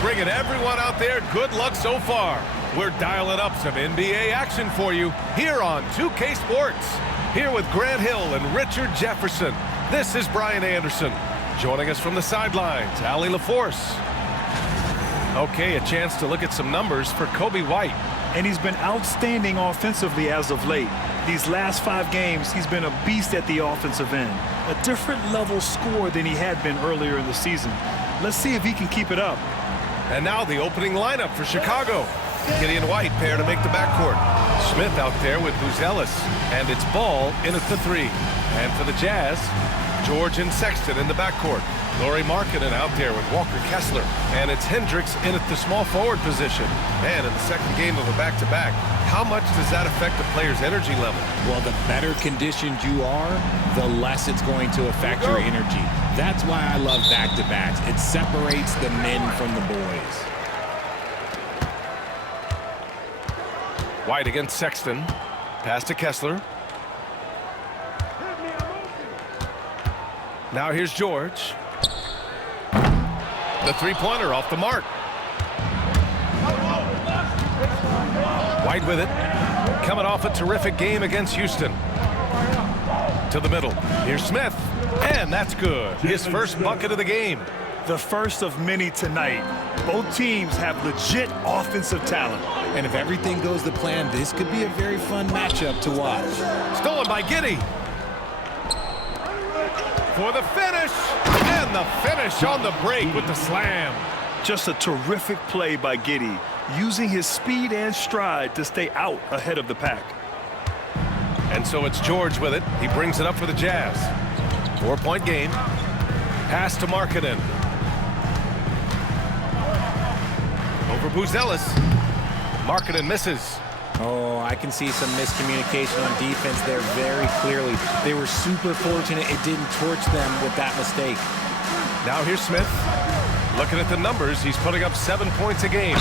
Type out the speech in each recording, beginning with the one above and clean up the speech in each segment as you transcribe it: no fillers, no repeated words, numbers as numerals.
bringing everyone out there good luck so far. We're dialing up some NBA action for you here on 2K Sports. Here with Grant Hill and Richard Jefferson, this is Brian Anderson. Joining us from the sidelines, Allie LaForce. Okay, a chance to look at some numbers for Coby White. And he's been outstanding offensively as of late. These last 5 games, he's been a beast at the offensive end. A different level score than he had been earlier in the season. Let's see if he can keep it up. And now the opening lineup for Chicago. Giddey and White pair to make the backcourt. Smith out there with Buzelis. And it's Ball in at the 3. And for the Jazz, George and Sexton in the backcourt. Lauri Markkanen out there with Walker Kessler. And it's Hendricks in at the small forward position. And in the second game of a back-to-back, how much does that affect the player's energy level? Well, the better conditioned you are, the less it's going to affect your energy. That's why I love back-to-backs. It separates the men from the boys. White against Sexton. Pass to Kessler. Now here's George. The three-pointer off the mark. White with it. Coming off a terrific game against Houston. To the middle. Here's Smith. And that's good. His first bucket of the game. The first of many tonight. Both teams have legit offensive talent. And if everything goes to plan, this could be a very fun matchup to watch. Stolen by Giddey. For the finish. And the finish on the break with the slam. Just a terrific play by Giddey, using his speed and stride to stay out ahead of the pack. And so it's George with it. He brings it up for the Jazz. 4-point game. Pass to Markkanen. Over Buzelis. Markkanen misses. Oh, I can see some miscommunication on defense there very clearly. They were super fortunate it didn't torch them with that mistake. Now here's Smith. Looking at the numbers, he's putting up 7 points a game.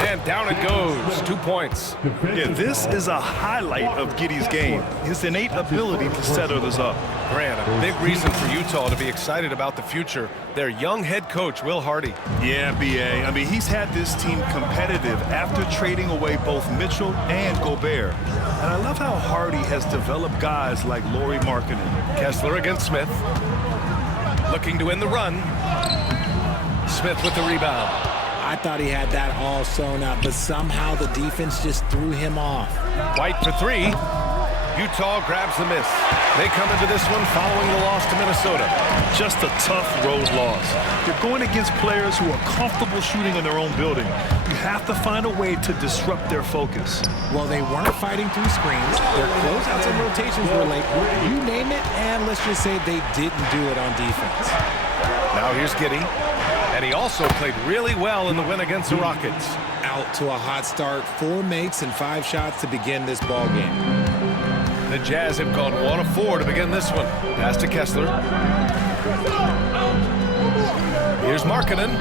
And down it goes. 2 points. Yeah, this is a highlight of Giddey's game. His innate ability to set others up. Grant, a big reason for Utah to be excited about the future. Their young head coach, Will Hardy. Yeah, B.A. I mean, he's had this team competitive after trading away both Mitchell and Gobert. And I love how Hardy has developed guys like Lauri Markkanen. Kessler against Smith. Looking to end the run. Smith with the rebound. I thought he had that all sewn up, but somehow the defense just threw him off. White for 3. Utah grabs the miss. They come into this one following the loss to Minnesota. Just a tough road loss. You're going against players who are comfortable shooting in their own building. You have to find a way to disrupt their focus. Well, they weren't fighting through screens. Their closeouts and rotations were late. You name it, and let's just say they didn't do it on defense. Now here's Giddey. And he also played really well in the win against the Rockets. Out to a hot start, 4 makes and 5 shots to begin this ball game. The Jazz have gone 1 of 4 to begin this one. Pass to Kessler. Here's Markkanen.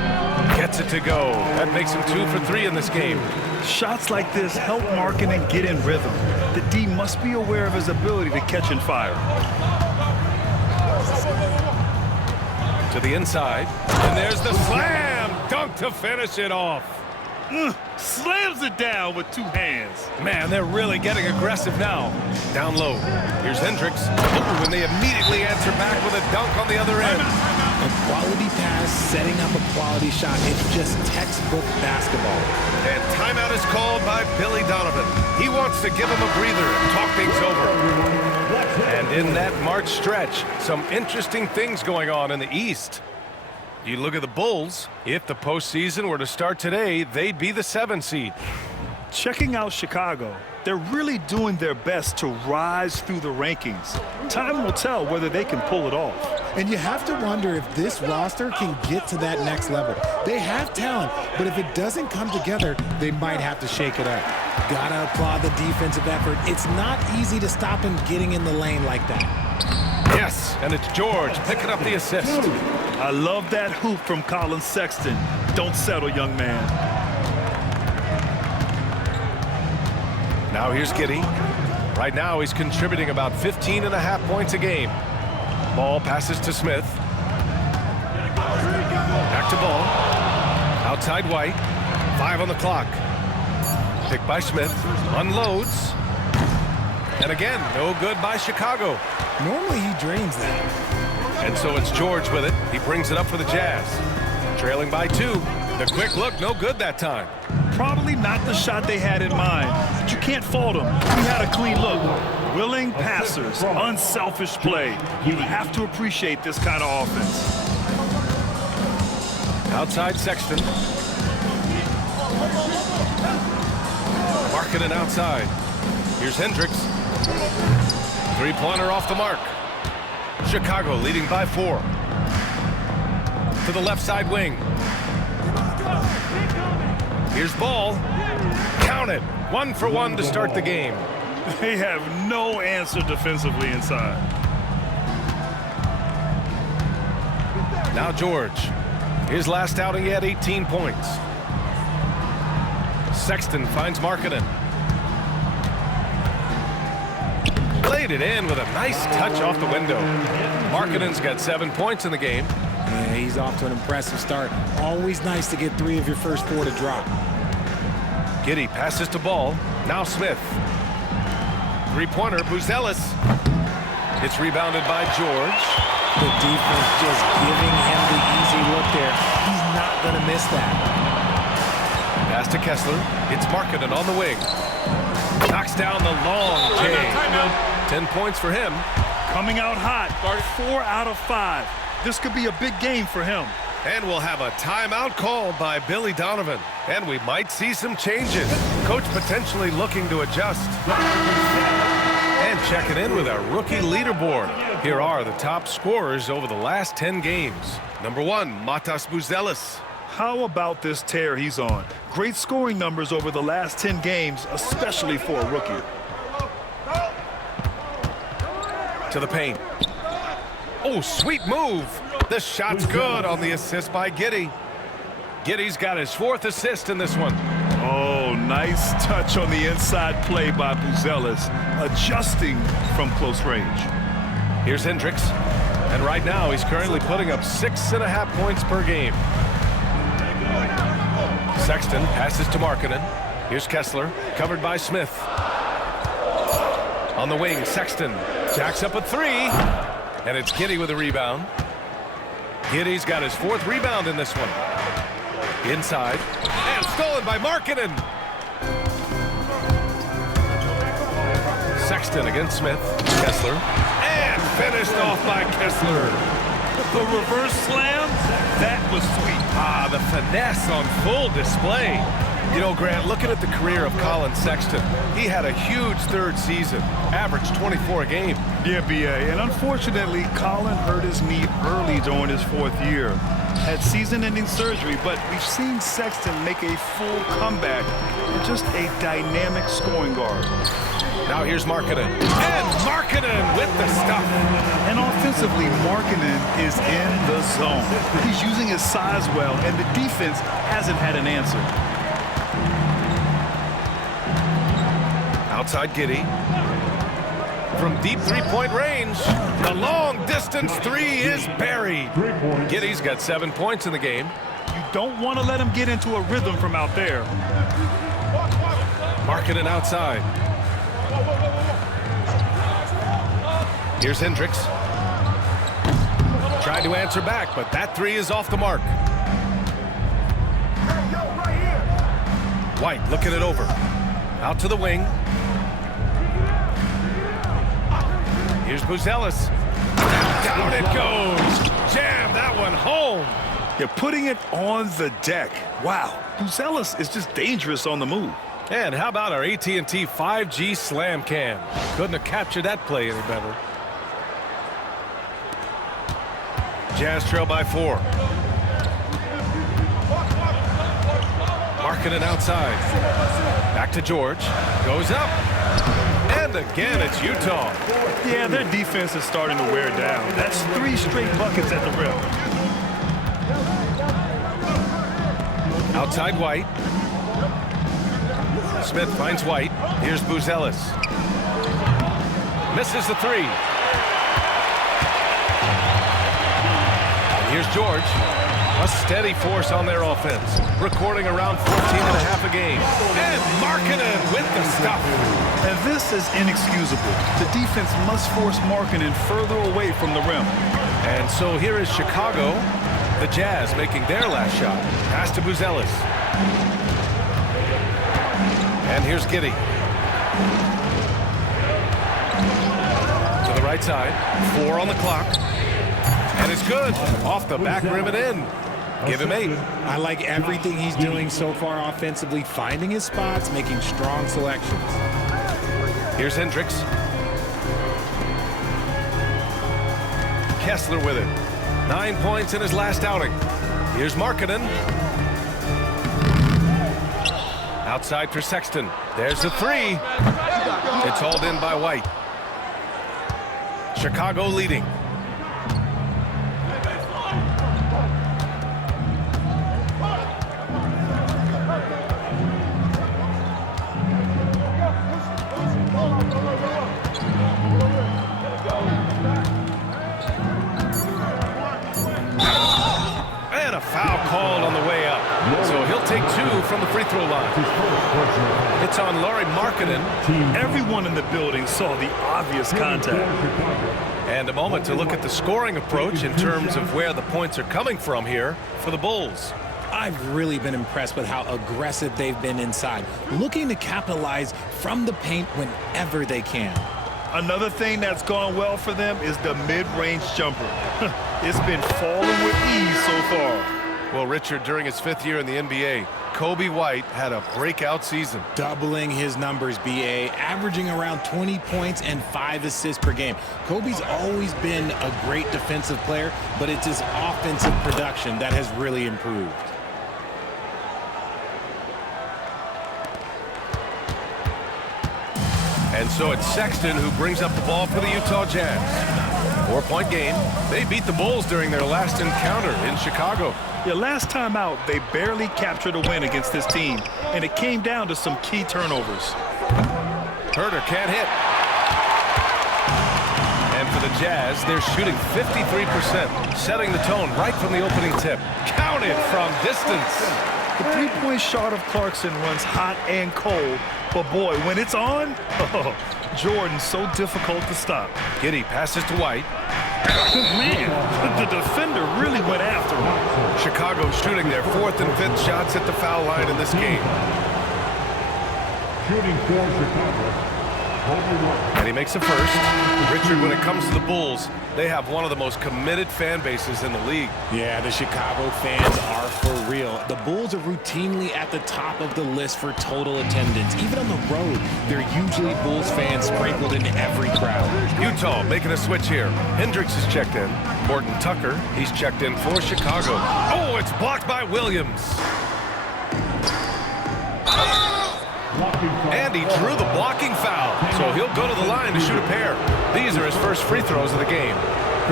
Gets it to go. That makes him 2 for 3 in this game. Shots like this help Markkanen get in rhythm. The D must be aware of his ability to catch and fire. To the inside. And there's the slam dunk to finish it off. Slams it down with 2 hands. Man, they're really getting aggressive now. Down low. Here's Hendricks. Ooh, and they immediately answer back with a dunk on the other end. A quality pass, setting up a quality shot. It's just textbook basketball. And timeout is called by Billy Donovan. He wants to give him a breather and talk things over. And in that March stretch, some interesting things going on in the East. You look at the Bulls. If the postseason were to start today, they'd be the 7 seed. Checking out Chicago, they're really doing their best to rise through the rankings. Time will tell whether they can pull it off. And you have to wonder if this roster can get to that next level. They have talent, but if it doesn't come together, they might have to shake it up. Gotta applaud the defensive effort. It's not easy to stop him getting in the lane like that. Yes, and it's George picking up the assist. I love that hoop from Colin Sexton. Don't settle, young man. Now here's Giddey. Right now he's contributing about 15.5 points a game. Ball passes to Smith. Back to Ball. Outside White. 5 on the clock. Picked by Smith. Unloads. And again, no good by Chicago. Normally he drains that. And so it's George with it. He brings it up for the Jazz. Trailing by 2. The quick look, no good that time. Probably not the shot they had in mind, but you can't fault him. He had a clean look. Willing passers, unselfish play. You have to appreciate this kind of offense. Outside Sexton. Markkanen outside. Here's Hendricks. Three-pointer off the mark. Chicago leading by 4. To the left side wing. Here's Ball. Count it. 1 for 1 to start the game. They have no answer defensively inside. Now George. His last outing, he had 18 points. Sexton finds Markkanen. Laid it in with a nice touch off the window. Markkanen's got 7 points in the game. Yeah, he's off to an impressive start. Always nice to get 3 of your first 4 to drop. Giddey passes to Ball. Now Smith. Three-pointer, Buzelis. It's rebounded by George. The defense just giving him the easy look there. He's not going to miss that. Pass to Kessler. It's Markkanen on the wing. Knocks down the long J. 10 points for him. Coming out hot. 4 out of 5. This could be a big game for him. And we'll have a timeout called by Billy Donovan. And we might see some changes. Coach potentially looking to adjust. And checking in with our rookie leaderboard. Here are the top scorers over the last 10 games. Number 1, Matas Buzelis. How about this tear he's on? Great scoring numbers over the last 10 games, especially for a rookie. To the paint. Oh, sweet move. This shot's good on the assist by Giddey. Giddey's got his 4th assist in this one. Oh, nice touch on the inside play by Buzelis, adjusting from close range. Here's Hendricks. And right now, he's currently putting up 6.5 points per game. Sexton passes to Markkanen. Here's Kessler, covered by Smith. On the wing, Sexton jacks up a 3. And it's Giddey with a rebound. Giddey's got his 4th rebound in this one. Inside. And stolen by Markkanen. Sexton against Smith. Kessler. And finished off by Kessler. The reverse slam, that was sweet. Ah, the finesse on full display. You know, Grant, looking at the career of Colin Sexton, he had a huge 3rd season, averaged 24 a game. Yeah, B.A., and unfortunately, Colin hurt his knee early during his 4th year. Had season-ending surgery, but we've seen Sexton make a full comeback and just a dynamic scoring guard. Now here's Markkanen. And Markkanen with the stuff. And offensively, Markkanen is in the zone. He's using his size well, and the defense hasn't had an answer. Outside Giddey. From deep 3-point range, the long distance 3 is buried. Giddey's got 7 points in the game. You don't want to let him get into a rhythm from out there. Markkanen outside. Here's Hendricks. Tried to answer back, but that 3 is off the mark. White looking it over. Out to the wing. Here's Buzelis. Down it goes. Jam that one home. You're putting it on the deck. Wow, Buzelis is just dangerous on the move. And how about our AT&T 5G slam cam? Couldn't have captured that play any better. Jazz trail by 4. Markkanen outside. Back to George. Goes up. And again, it's Utah. Yeah, their defense is starting to wear down. That's 3 straight buckets at the rim. Outside White. Smith finds White. Here's Buzelis. Misses the 3. Here's George. A steady force on their offense, recording around 14.5 a game. And Markkanen with the stuff. And this is inexcusable. The defense must force Markkanen further away from the rim. And so here is Chicago, the Jazz making their last shot. Pass to Buzelis. And here's Giddey. To the right side. 4 on the clock. And it's good. Off the back rim and in. Give him 8. I like everything he's doing so far offensively, finding his spots, making strong selections. Here's Hendricks. Kessler with it. 9 points in his last outing. Here's Markkanen. Outside for Sexton. There's the 3. It's hauled in by White. Chicago leading. And a foul called on the way up. So he'll take 2 from the free throw line. It's on Lauri Markkanen. Everyone in the building saw the obvious contact. And a moment to look at the scoring approach in terms of where the points are coming from here for the Bulls. I've really been impressed with how aggressive they've been inside, looking to capitalize from the paint whenever they can. Another thing that's gone well for them is the mid-range jumper. It's been falling with ease so far. Well, Richard, during his 5th year in the NBA, Kobe White had a breakout season. Doubling his numbers, BA, averaging around 20 points and 5 assists per game. Kobe's always been a great defensive player, but it's his offensive production that has really improved. And so it's Sexton who brings up the ball for the Utah Jazz. 4-point game. They beat the Bulls during their last encounter in Chicago. Yeah, last time out, they barely captured a win against this team, and it came down to some key turnovers. Herter can't hit. And for the Jazz, they're shooting 53%, setting the tone right from the opening tip. Counted from distance. The three-point shot of Clarkson runs hot and cold, but boy, when it's on, Jordan's so difficult to stop. Giddey passes to White. Man, the defender really went after him. Chicago shooting their 4th and 5th shots at the foul line in this game. Shooting for Chicago. And he makes a first. Richard, when it comes to the Bulls, they have one of the most committed fan bases in the league. Yeah, the Chicago fans are for real. The Bulls are routinely at the top of the list for total attendance. Even on the road, they're usually Bulls fans sprinkled in every crowd. Utah making a switch here. Hendricks is checked in. Horton Tucker, he's checked in for Chicago. Oh, it's blocked by Williams. And he drew the blocking foul, so he'll go to the line to shoot a pair. These are his first free throws of the game.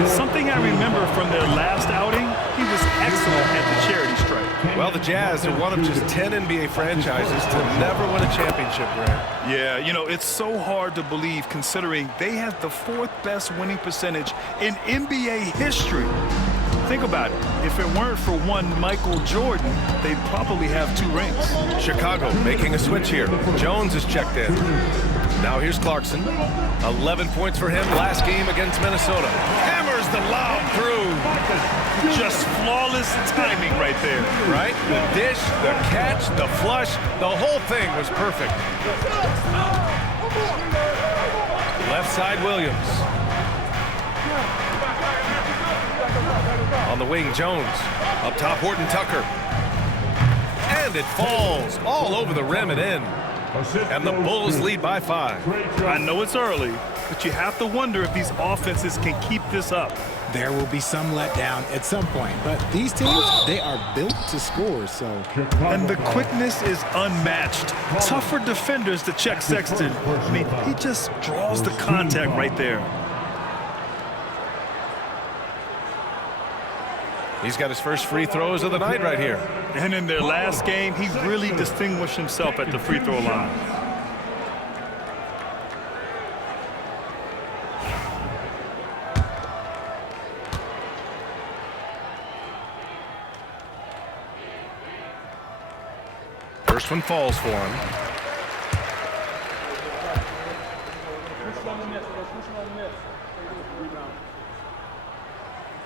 Something I remember from their last outing, he was excellent at the charity stripe. Well, the Jazz are one of just 10 NBA franchises to never win a championship, Grant. Yeah, you know, it's so hard to believe considering they have the 4th best winning percentage in NBA history. Think about it. If it weren't for one Michael Jordan, they'd probably have 2 rings. Chicago making a switch here. Jones is checked in. Now here's Clarkson. 11 points for him last game against Minnesota. Hammers the lob through. Just flawless timing right there. Right? The dish, the catch, the flush, the whole thing was perfect. Left side, Williams. On the wing, Jones. Up top, Horton Tucker. And it falls all over the rim and in. And the Bulls lead by 5. I know it's early, but you have to wonder if these offenses can keep this up. There will be some letdown at some point, but these teams, they are built to score, so. And the quickness is unmatched. Tough for defenders to check Sexton. I mean, he just draws the contact right there. He's got his first free throws of the night right here. And in their last game, he really distinguished himself at the free throw line. First one falls for him.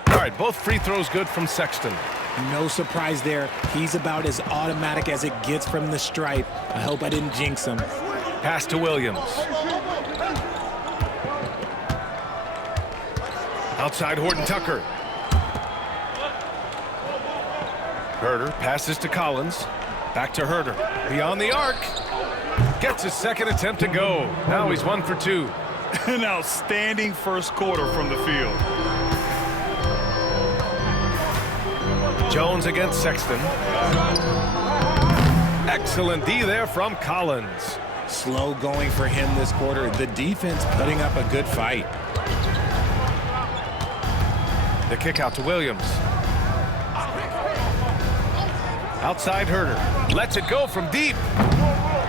All right, both free throws good from Sexton. No surprise there. He's about as automatic as it gets from the stripe. I hope I didn't jinx him. Pass to Williams. Outside Horton Tucker. Herter passes to Collins. Back to Herter. Beyond the arc. Gets his second attempt to go. Now he's 1 for 2. An outstanding first quarter from the field. Jones against Sexton. Excellent D there from Collins. Slow going for him this quarter. The defense putting up a good fight. The kick out to Williams. Outside Herter. Lets it go from deep.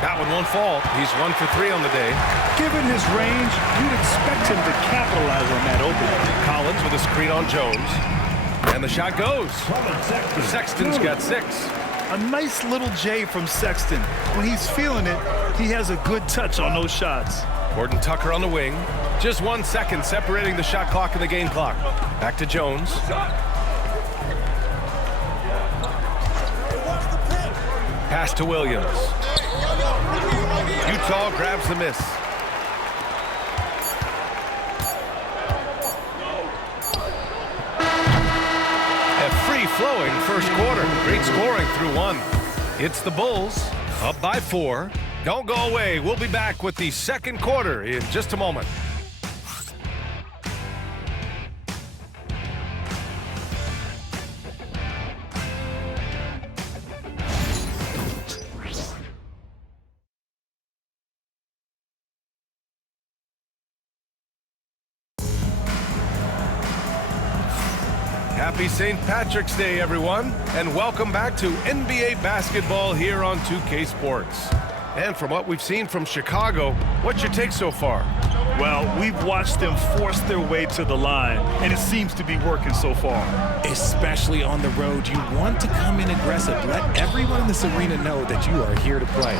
That one won't fall. He's 1 for 3 on the day. Given his range, you'd expect him to capitalize on that opening. Collins with a screen on Jones. And the shot goes. Sexton's got 6. A nice little J from Sexton. When he's feeling it, he has a good touch on those shots. Horton Tucker on the wing. Just 1 second separating the shot clock and the game clock. Back to Jones. Pass to Williams. Utah grabs the miss. A free-flowing first quarter. Great scoring through 1. It's the Bulls up by 4. Don't go away. We'll be back with the second quarter in just a moment. Happy St. Patrick's Day, everyone, and welcome back to NBA basketball here on 2K Sports. And from what we've seen from Chicago, what's your take so far? Well, we've watched them force their way to the line, and it seems to be working so far. Especially on the road, you want to come in aggressive. Let everyone in this arena know that you are here to play.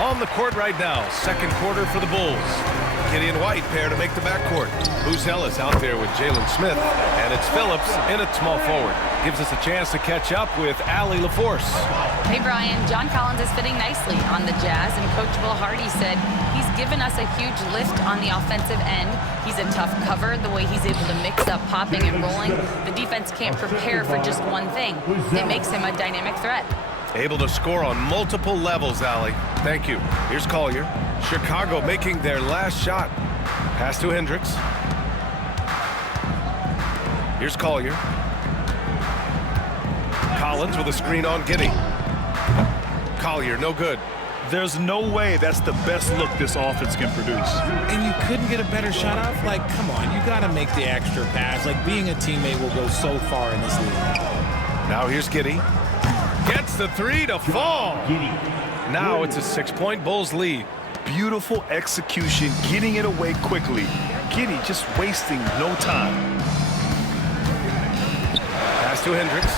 On the court right now, second quarter for the Bulls. Gideon White pair to make the backcourt. Buzelis out there with Jalen Smith, and it's Phillips in at small forward. Gives us a chance to catch up with Allie LaForce. Hey, Brian. John Collins is fitting nicely on the Jazz, and Coach Will Hardy said he's given us a huge lift on the offensive end. He's a tough cover, the way he's able to mix up popping and rolling. The defense can't prepare for just one thing. It makes him a dynamic threat. Able to score on multiple levels, Allie. Thank you. Here's Collier. Chicago making their last shot. Pass to Hendricks. Here's Collier. Collins with a screen on Giddey. Collier, no good. There's no way that's the best look this offense can produce. And you couldn't get a better shot off? Like, come on, you got to make the extra pass. Like, being a teammate will go so far in this league. Now here's Giddey. Gets the 3 to fall. Now it's a 6-point Bulls lead. Beautiful execution, getting it away quickly. Giddey just wasting no time. Pass to Hendricks.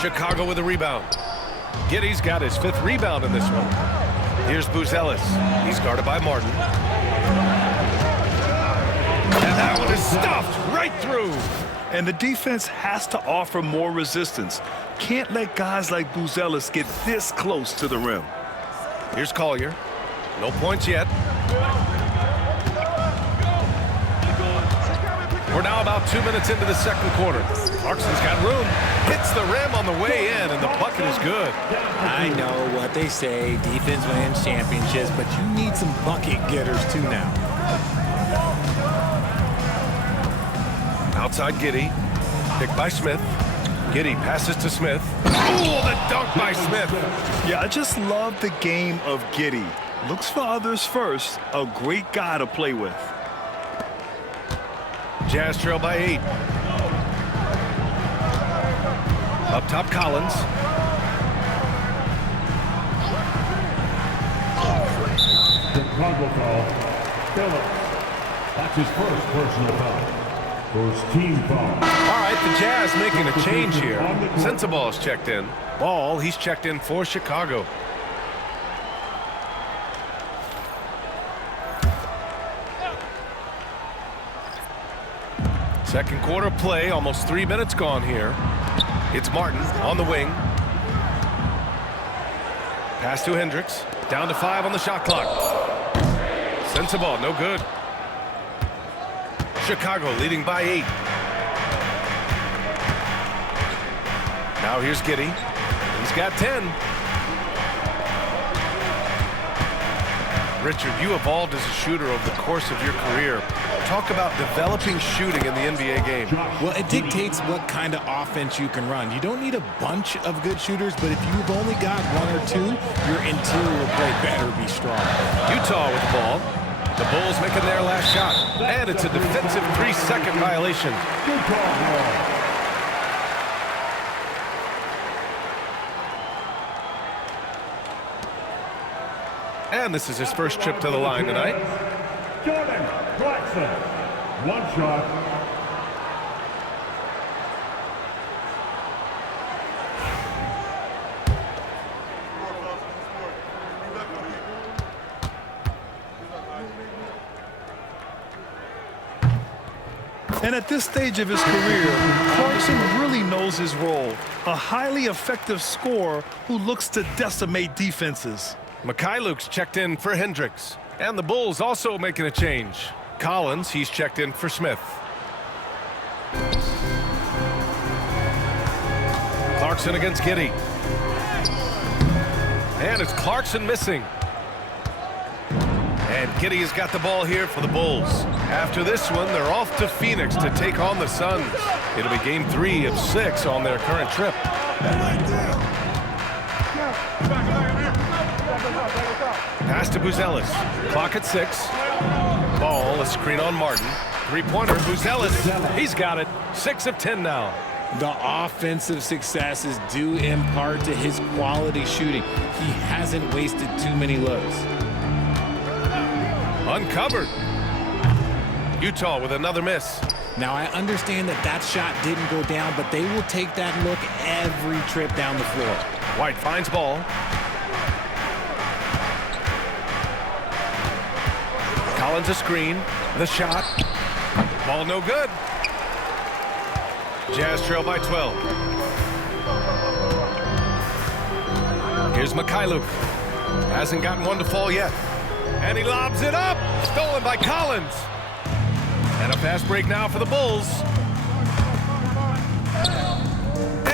Chicago with a rebound. Giddey's got his 5th rebound in this one. Here's Buzelis. He's guarded by Martin. And that one is stuffed right through. And the defense has to offer more resistance. Can't let guys like Buzelis get this close to the rim. Here's Collier. No points yet. We're now about 2 minutes into the second quarter. Clarkson's got room. Hits the rim on the way in, and the bucket is good. I know what they say, defense wins championships, but you need some bucket getters too now. Outside Giddey. Picked by Smith. Giddey passes to Smith. Oh, the dunk by Smith. Yeah, I just love the game of Giddey. Looks for others first. A great guy to play with. Jazz trail by 8. Up top, Collins. Chicago foul. Phillips. That's his first personal foul. First team foul. All right, the Jazz making a change here. Sensaball's checked in. Ball, he's checked in for Chicago. Second quarter play, almost 3 minutes gone here. It's Martin on the wing. Pass to Hendricks. Down to 5 on the shot clock. Sensaball, no good. Chicago leading by 8. Now here's Giddey. He's got 10. Richard, you evolved as a shooter over the course of your career. Talk about developing shooting in the NBA game. Well, it dictates what kind of offense you can run. You don't need a bunch of good shooters, but if you've only got 1 or 2, your interior play better be strong. Utah with the ball. The Bulls making their last shot. And it's a defensive 3-second violation. Good call, ball. And this is his first trip to the line tonight. Jordan Clarkson. 1 shot. And at this stage of his career, Clarkson really knows his role. A highly effective scorer who looks to decimate defenses. Mikhailuk's checked in for Hendricks. And the Bulls also making a change. Collins, he's checked in for Smith. Clarkson against Giddey. And it's Clarkson missing. And Giddey has got the ball here for the Bulls. After this one, they're off to Phoenix to take on the Suns. It'll be game 3 of 6 on their current trip. Pass to Buzelis. Clock at 6. Ball, a screen on Martin. 3-pointer, Buzelis. He's got it. 6 of 10 now. The offensive success is due in part to his quality shooting. He hasn't wasted too many looks. Uncovered. Utah with another miss. Now, I understand that shot didn't go down, but they will take that look every trip down the floor. White finds ball. Collins a screen. The shot. Ball no good. Jazz trail by 12. Here's Mikhailuk. Hasn't gotten one to fall yet. And he lobs it up. Stolen by Collins. And a fast break now for the Bulls.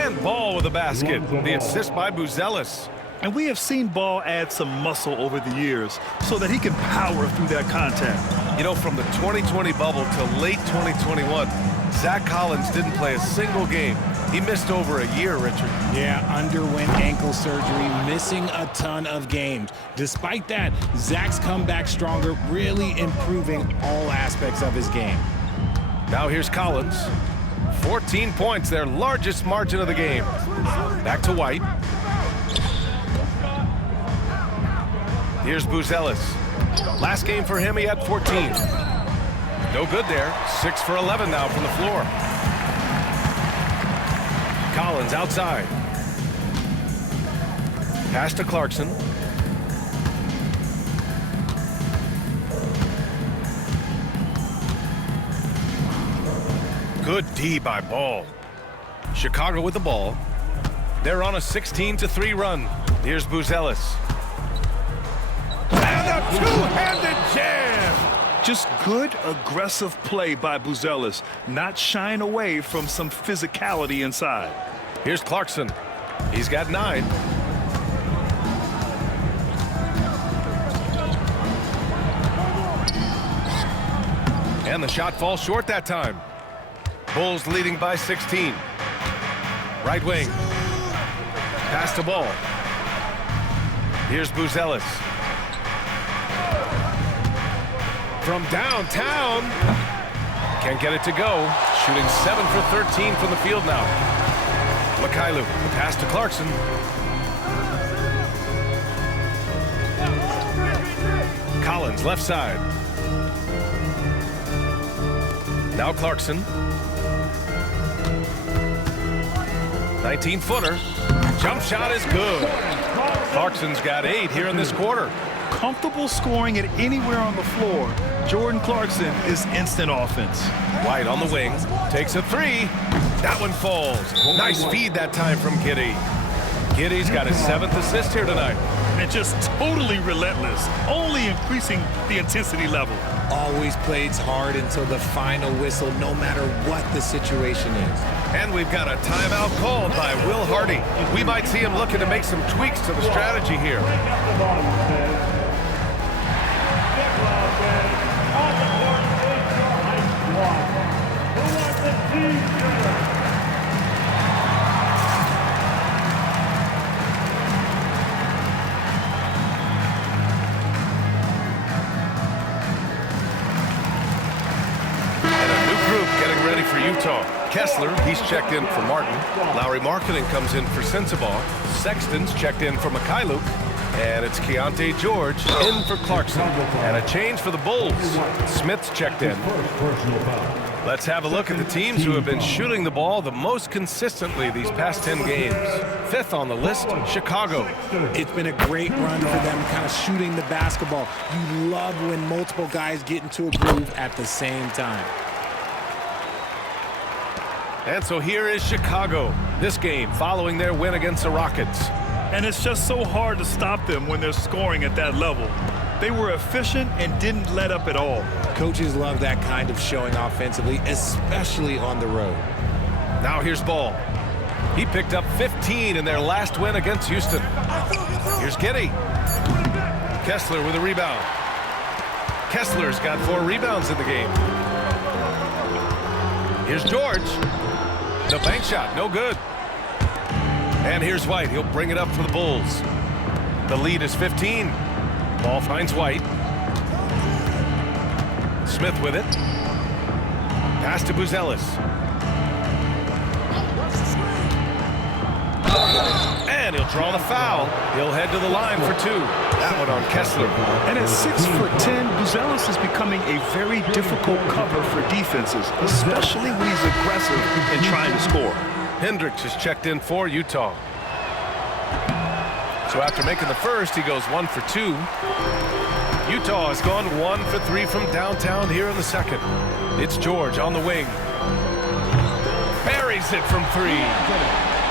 And Ball with a basket. The assist by Buzelis. And we have seen Ball add some muscle over the years so that he can power through that contact. You know, from the 2020 bubble to late 2021, Zach Collins didn't play a single game. He missed over a year, Richard. Yeah, underwent ankle surgery, missing a ton of games. Despite that, Zach's come back stronger, really improving all aspects of his game. Now here's Collins. 14 points, their largest margin of the game. Back to White. Here's Buzelis. Last game for him, he had 14. No good there. 6 for 11 now from the floor. Collins outside. Pass to Clarkson. Good D by Ball. Chicago with the ball. They're on a 16-3 run. Here's Buzelis. And a two-handed jam! Just good, aggressive play by Buzelis, not shying away from some physicality inside. Here's Clarkson. He's got 9. And the shot falls short that time. Bulls leading by 16. Right wing. Pass to Ball. Here's Buzelis. From downtown. Can't get it to go. Shooting 7 for 13 from the field now. Mikhailuk. The pass to Clarkson. Collins left side. Now Clarkson. 19-footer. Jump shot is good. Clarkson's got 8 here in this quarter. Comfortable scoring it anywhere on the floor. Jordan Clarkson is instant offense. White on the wing. Takes a 3. That one falls. Nice feed that time from Giddey. Giddey's got his 7th assist here tonight. And just totally relentless, only increasing the intensity level. Always plays hard until the final whistle, no matter what the situation is. And we've got a timeout called by Will Hardy. We might see him looking to make some tweaks to the strategy here. For Utah. Kessler, he's checked in for Martin. Lowry Marketing comes in for Sensabaugh. Sexton's checked in for Mikhailuk. And it's Keontae George in for Clarkson. And a change for the Bulls. Smith's checked in. Let's have a look at the teams who have been shooting the ball the most consistently these past 10 games. 5th on the list, Chicago. It's been a great run for them, kind of shooting the basketball. You love when multiple guys get into a groove at the same time. And so here is Chicago. This game following their win against the Rockets. And it's just so hard to stop them when they're scoring at that level. They were efficient and didn't let up at all. Coaches love that kind of showing offensively, especially on the road. Now here's Ball. He picked up 15 in their last win against Houston. Here's Giddey. Kessler with a rebound. Kessler's got 4 rebounds in the game. Here's George. The bank shot, no good. And here's White. He'll bring it up for the Bulls. The lead is 15. Ball finds White. Smith with it. Pass to Buzelis. And he'll draw the foul. He'll head to the line for 2. That one on Kessler. And at 6'10", Buzelis is becoming a very difficult cover for defenses, especially when he's aggressive and trying to score. Hendricks is checked in for Utah. So after making the first, he goes 1 for 2. Utah has gone 1 for 3 from downtown here in the second. It's George on the wing. Buries it from 3.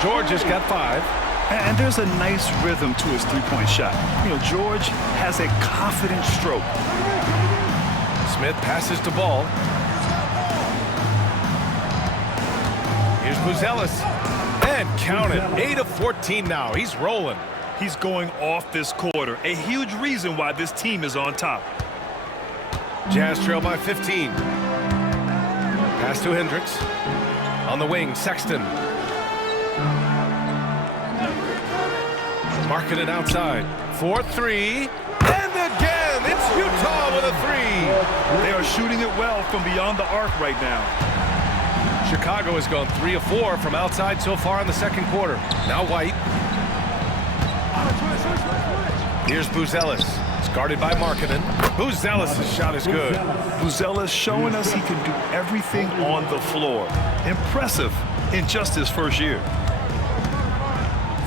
George has got 5. And there's a nice rhythm to his three-point shot. You know, George has a confident stroke. Smith passes to Ball. Here's Buzelis. And count it. 8 of 14 now. He's rolling. He's going off this quarter. A huge reason why this team is on top. Jazz trail by 15. Pass to Hendricks. On the wing, Sexton. Marking it outside. 4-3. And again, it's Utah with a 3. They are shooting it well from beyond the arc right now. Chicago has gone 3 of 4 from outside so far in the second quarter. Now White. Here's Buzelis. It's guarded by Markkanen. Buzelis' shot is good. Buzelis showing us he can do everything on the floor. Impressive in just his first year.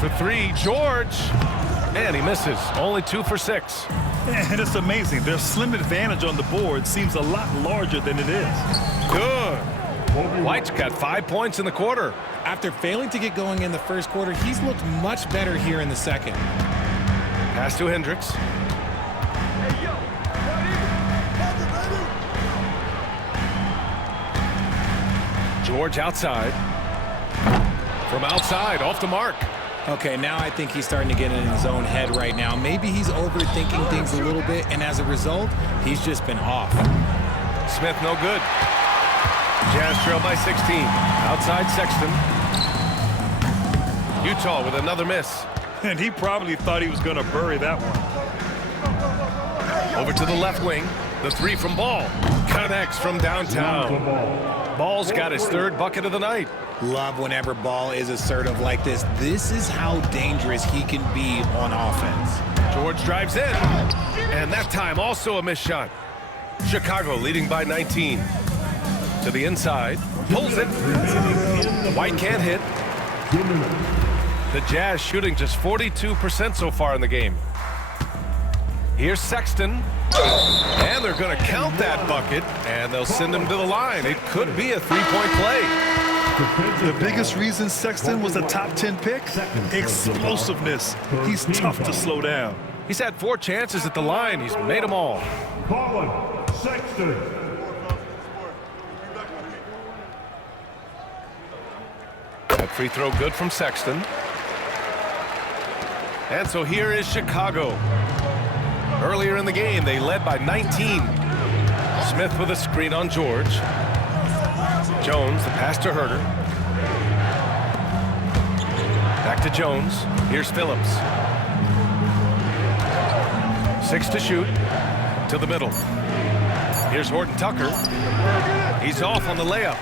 For 3, George. And he misses. Only 2 for 6. And it's amazing. Their slim advantage on the board seems a lot larger than it is. Good. White's got 5 points in the quarter. After failing to get going in the first quarter, he's looked much better here in the second. Pass to Hendricks. George outside. From outside, off the mark. Okay, now I think he's starting to get in his own head right now. Maybe he's overthinking things a little bit, and as a result, he's just been off. Smith, no good. Jazz trail by 16. Outside Sexton. Utah with another miss. And he probably thought he was going to bury that one. Over to the left wing. The 3 from Ball. Connects from downtown. Ball's got his 3rd bucket of the night. Love whenever Ball is assertive like this. This is how dangerous he can be on offense. George drives in. And that time also a missed shot. Chicago leading by 19. To the inside. Pulls it. White can't hit. The Jazz shooting just 42% so far in the game. Here's Sexton. And they're going to count that bucket, and they'll send him to the line. It could be a three-point play. The biggest reason Sexton was a top 10 pick? Explosiveness. He's tough to slow down. He's had 4 chances at the line. He's made them all. Colin Sexton. That free throw good from Sexton. And so here is Chicago. Earlier in the game, they led by 19. Smith with a screen on George. Jones, the pass to Herter. Back to Jones. Here's Phillips. 6 to shoot. To the middle. Here's Horton Tucker. He's off on the layup.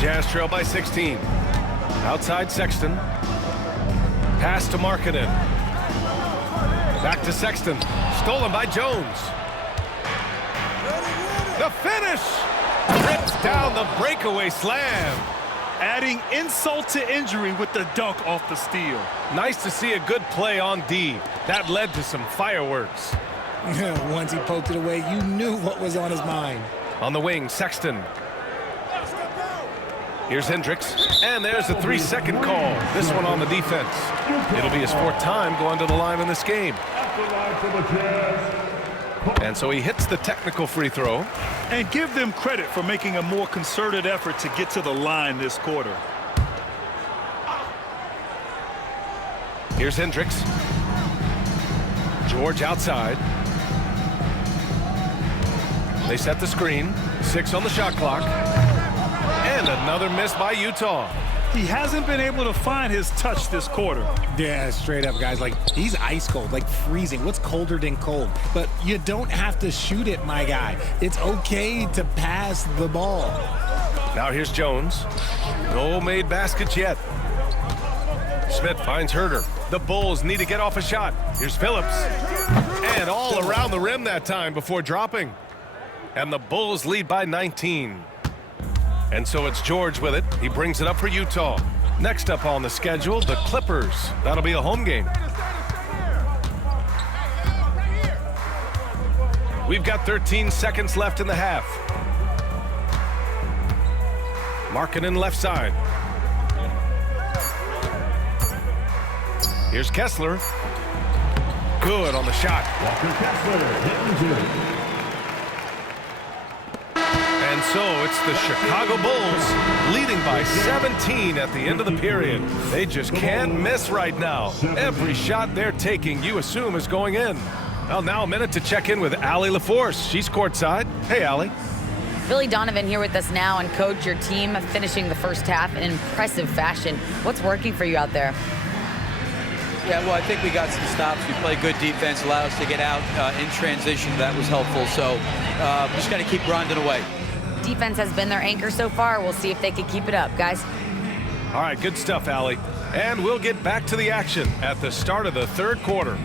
Jazz trail by 16. Outside Sexton. Pass to Markkanen. Back to Sexton. Stolen by Jones. The finish! Rips down the breakaway slam. Adding insult to injury with the dunk off the steal. Nice to see a good play on D. That led to some fireworks. Once he poked it away, you knew what was on his mind. On the wing, Sexton. Here's Hendricks, and there's a 3-second call. This one on the defense. It'll be his 4th time going to the line in this game. And so he hits the technical free throw. And give them credit for making a more concerted effort to get to the line this quarter. Here's Hendricks. George outside. They set the screen. 6 on the shot clock. And another miss by Utah. He hasn't been able to find his touch this quarter. Yeah, straight up, guys. Like, he's ice cold, like freezing. What's colder than cold? But you don't have to shoot it, my guy. It's okay to pass the ball. Now here's Jones. No made baskets yet. Smith finds Herter. The Bulls need to get off a shot. Here's Phillips. And all around the rim that time before dropping. And the Bulls lead by 19. And so it's George with it. He brings it up for Utah. Next up on the schedule, the Clippers. That'll be a home game. We've got 13 seconds left in the half. Markkanen left side. Here's Kessler. Good on the shot. And so it's the Chicago Bulls leading by 17 at the end of the period. They just can't miss right now. Every shot they're taking, you assume, is going in. Well, now a minute to check in with Allie LaForce. She's courtside. Hey, Allie. Billy Donovan here with us now, and Coach, your team finishing the first half in impressive fashion. What's working for you out there? Yeah, well, I think we got some stops. We played good defense, allowed us to get out in transition. That was helpful. So just got to keep grinding away. Defense has been their anchor so far. We'll see if they can keep it up, guys. All right, good stuff, Allie. And we'll get back to the action at the start of the third quarter.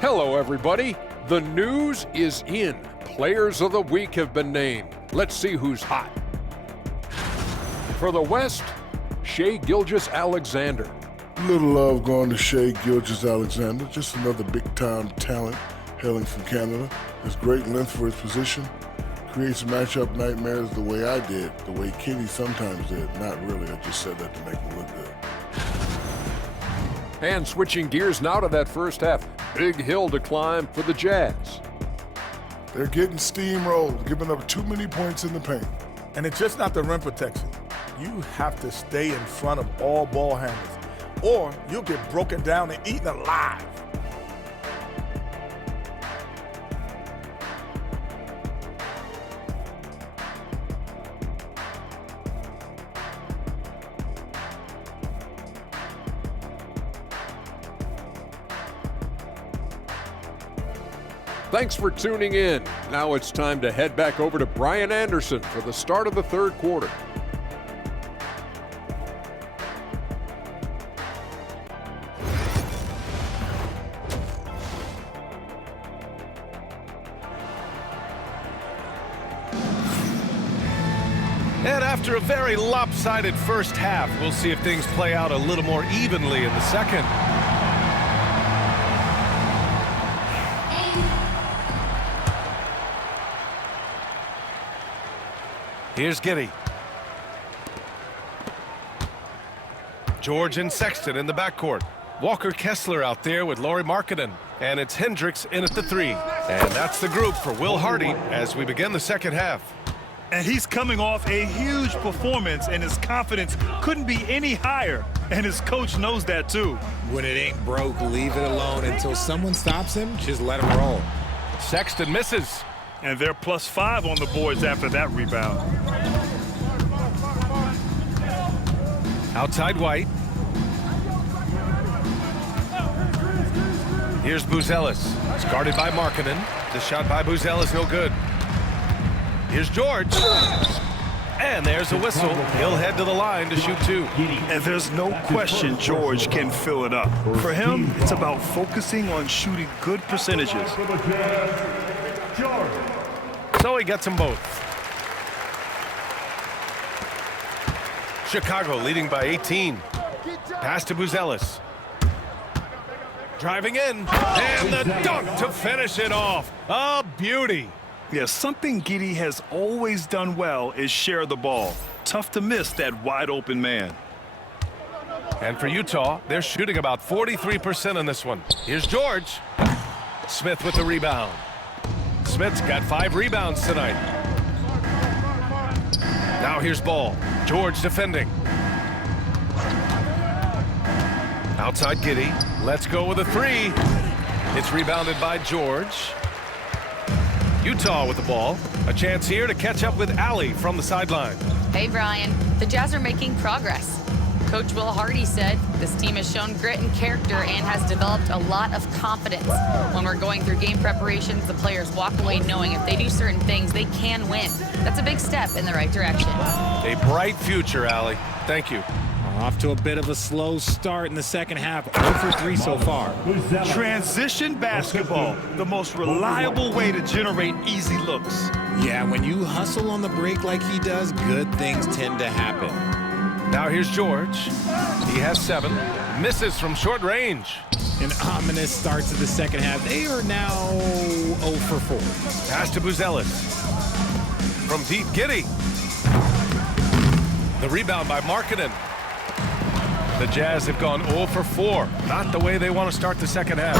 Hello, everybody. The news is in. Players of the week have been named. Let's see who's hot. For the West, Shai Gilgeous-Alexander. Little love going to Shai Gilgeous-Alexander. Just another big-time talent hailing from Canada. Has great length for his position. Creates matchup nightmares the way I did, the way Kenny sometimes did. Not really, I just said that to make him look good. And switching gears now to that first half. Big hill to climb for the Jazz. They're getting steamrolled, giving up too many points in the paint. And it's just not the rim protection. You have to stay in front of all ball handlers, or you'll get broken down and eaten alive. Thanks for tuning in. Now it's time to head back over to Brian Anderson for the start of the third quarter. And after a very lopsided first half, we'll see if things play out a little more evenly in the second. Here's Giddy. George and Sexton in the backcourt. Walker Kessler out there with Lauri Markkanen. And it's Hendricks in at the 3. And that's the group for Will Hardy as we begin the second half. And he's coming off a huge performance, and his confidence couldn't be any higher. And his coach knows that, too. When it ain't broke, leave it alone until someone stops him. Just let him roll. Sexton misses. And they're +5 on the boards after that rebound. Outside White. Here's Buzelis. It's guarded by Markkanen. The shot by Buzelis, no good. Here's George. And there's a whistle. He'll head to the line to shoot 2. And there's no question George can fill it up. For him, it's about focusing on shooting good percentages. So he gets them both. Chicago leading by 18. Pass to Buzelis. Driving in. And the dunk to finish it off. A beauty. Yeah, something Giddy has always done well is share the ball. Tough to miss that wide open man. And for Utah, they're shooting about 43% on this one. Here's George. Smith with the rebound. Smith's got 5 rebounds tonight. Now here's Ball. George defending. Outside Giddy. Let's go with a 3. It's rebounded by George. Utah with the ball. A chance here to catch up with Allie from the sideline. Hey, Brian. The Jazz are making progress. Coach Will Hardy said this team has shown grit and character and has developed a lot of confidence. When we're going through game preparations, the players walk away knowing if they do certain things, they can win. That's a big step in the right direction. A bright future, Allie. Thank you. Off to a bit of a slow start in the second half. 0 for 3 so far. Transition basketball, the most reliable way to generate easy looks. Yeah, when you hustle on the break like he does, good things tend to happen. Now here's George. He has 7. Misses from short range. An ominous start to the second half. They are now 0 for 4. Pass to Buzelis. From deep, Giddy. The rebound by Markkanen. The Jazz have gone 0 for 4. Not the way they want to start the second half.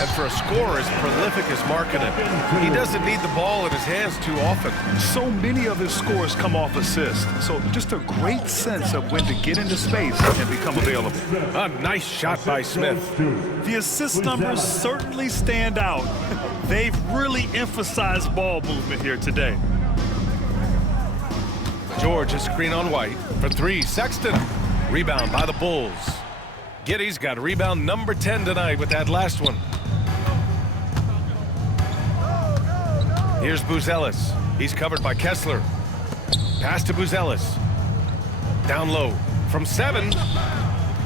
And for a scorer as prolific as Markkanen, he doesn't need the ball in his hands too often. So many of his scores come off assists. So just a great sense of when to get into space and become available. A nice shot by Smith. The assist numbers certainly stand out. They've really emphasized ball movement here today. George, a screen on White. For 3, Sexton. Rebound by the Bulls. Giddy's got rebound number 10 tonight with that last one. Here's Buzelis. He's covered by Kessler. Pass to Buzelis. Down low. From 7.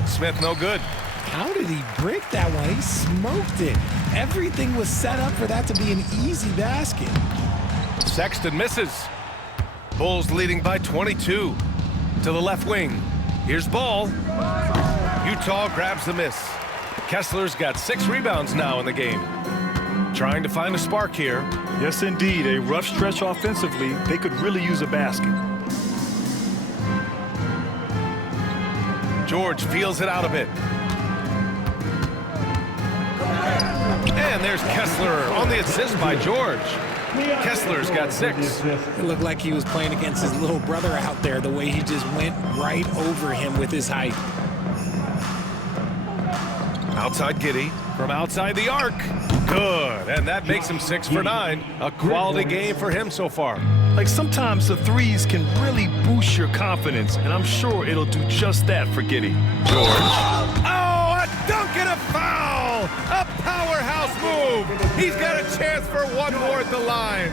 Smith no good. How did he break that one? He smoked it. Everything was set up for that to be an easy basket. Sexton misses. Bulls leading by 22. To the left wing. Here's Ball. Utah grabs the miss. Kessler's got 6 rebounds now in the game. Trying to find a spark here. Yes, indeed. A rough stretch offensively. They could really use a basket. George feels it out a bit. And there's Kessler on the assist by George. Kessler's got 6. It looked like he was playing against his little brother out there, the way he just went right over him with his height. Outside Giddy from outside the arc. Good, and that makes him 6 for 9. A quality game for him so far. Like sometimes the threes can really boost your confidence, and I'm sure it'll do just that for Giddy. George. Oh, a dunk and a foul! A powerhouse move! He's got a chance for one more at the line.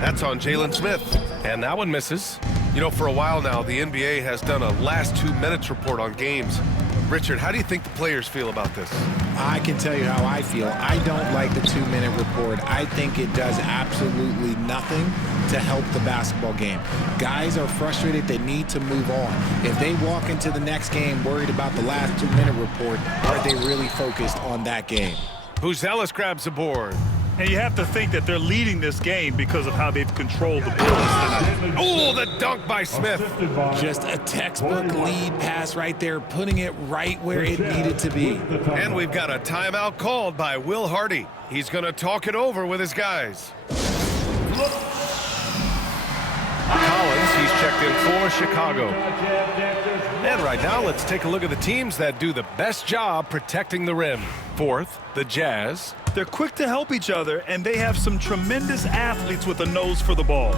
That's on Jalen Smith. And that one misses. You know, for a while now, the NBA has done a last 2 minutes report on games. Richard, how do you think the players feel about this? I can tell you how I feel. I don't like the 2-minute report. I think it does absolutely nothing to help the basketball game. Guys are frustrated. They need to move on. If they walk into the next game worried about the last 2-minute report, are they really focused on that game? Buzelis grabs the board. And you have to think that they're leading this game because of how they've controlled the Bullets tonight. Oh, the dunk by Smith. Just a textbook lead pass right there, putting it right where it needed to be. And we've got a timeout called by Will Hardy. He's going to talk it over with his guys. Collins, he's checked in for Chicago. And right now, let's take a look at the teams that do the best job protecting the rim. Fourth, the Jazz. They're quick to help each other, and they have some tremendous athletes with a nose for the ball.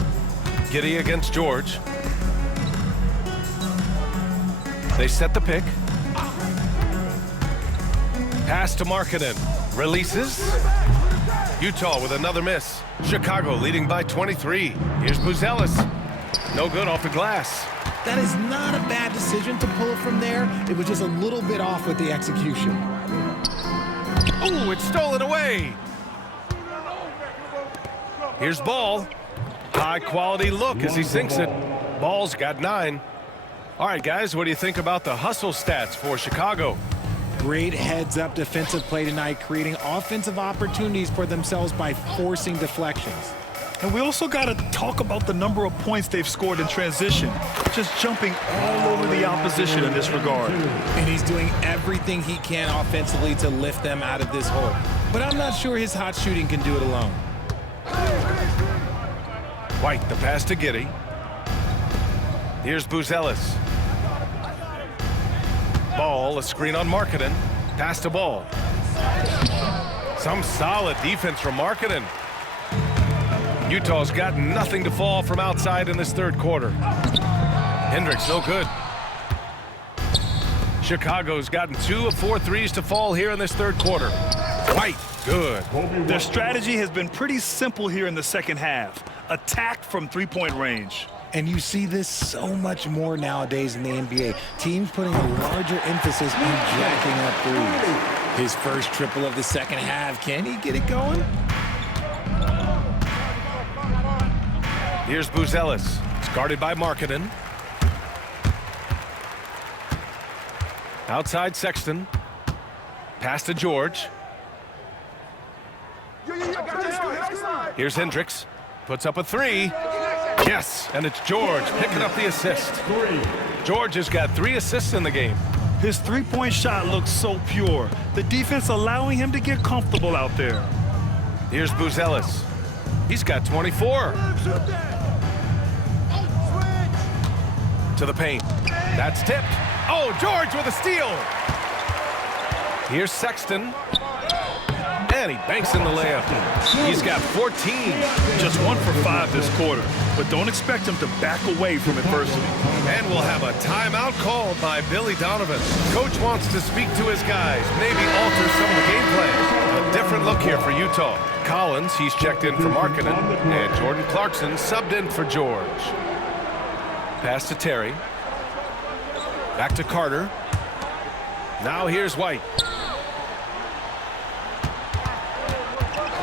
Giddey against George. They set the pick. Pass to Markkanen. Releases. Utah with another miss. Chicago leading by 23. Here's Buzelis. No good off the glass. That is not a bad decision to pull it from there. It was just a little bit off with the execution. Ooh, it's stolen away. Here's Ball. High quality look as he sinks it. Ball's got 9. All right, guys, what do you think about the hustle stats for Chicago? Great heads-up defensive play tonight, creating offensive opportunities for themselves by forcing deflections. And we also got to talk about the number of points they've scored in transition, just jumping all over the opposition in this regard. And he's doing everything he can offensively to lift them out of this hole. But I'm not sure his hot shooting can do it alone. White, the pass to Giddey. Here's Buzelis. Ball, a screen on Markkanen. Pass to Ball. Some solid defense from Markkanen. Utah's got nothing to fall from outside in this third quarter. Hendricks, no good. Chicago's gotten 2 of 4 threes to fall here in this third quarter. White, good. Their strategy has been pretty simple here in the second half. Attack from three-point range. And you see this so much more nowadays in the NBA. Teams putting a larger emphasis on jacking up threes. His first triple of the second half. Can he get it going? Here's Buzelis. It's guarded by Markkanen. Outside Sexton. Pass to George. Here's Hendricks. Puts up a 3. Yes, and it's George picking up the assist. George has got 3 assists in the game. His three-point shot looks so pure. The defense allowing him to get comfortable out there. Here's Buzelis. He's got 24. To the paint. That's tipped. Oh, George with a steal. Here's Sexton. And he banks in the layup. He's got 14. Just 1 for 5 this quarter. But don't expect him to back away from adversity. And we'll have a timeout called by Billy Donovan. Coach wants to speak to his guys, maybe alter some of the game plan. A different look here for Utah. Collins, he's checked in for Markkanen. And Jordan Clarkson subbed in for George. Pass to Terry. Back to Carter. Now here's White.